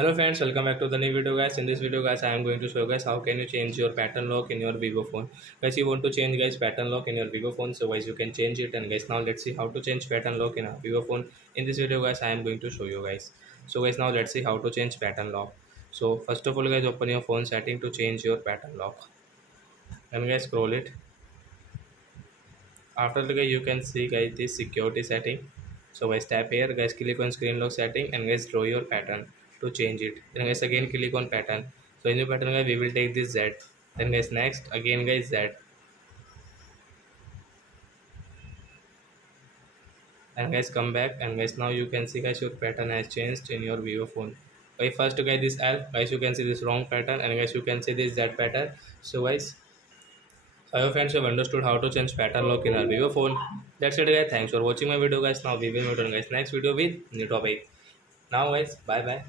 Hello friends, welcome back to the new video guys. In this video guys, I am going to show you guys how can you change your pattern lock in your Vivo phone. Guys, you want to change guys pattern lock in your Vivo phone, so guys you can change it. And guys, now let's see how to change pattern lock in our Vivo phone. In this video guys, I am going to show you guys. So guys, now let's see how to change pattern lock. So first of all guys, open your phone setting to change your pattern lock. And guys, scroll it. After that guys, you can see guys this security setting. So guys, tap here guys, click on screen lock setting and guys draw your pattern to change it. Then guys again click on pattern. So in your pattern guys, we will take this Z. Then guys next again guys Z. And guys come back and guys now you can see guys your pattern has changed in your Vivo phone. Okay, first guys this L guys, you can see this wrong pattern, and guys you can see this Z pattern. So guys, I hope friends have understood how to change pattern lock in our Vivo phone. That's it guys. Thanks for watching my video guys. Now we will meet on guys next video with new topic. Now guys, bye bye.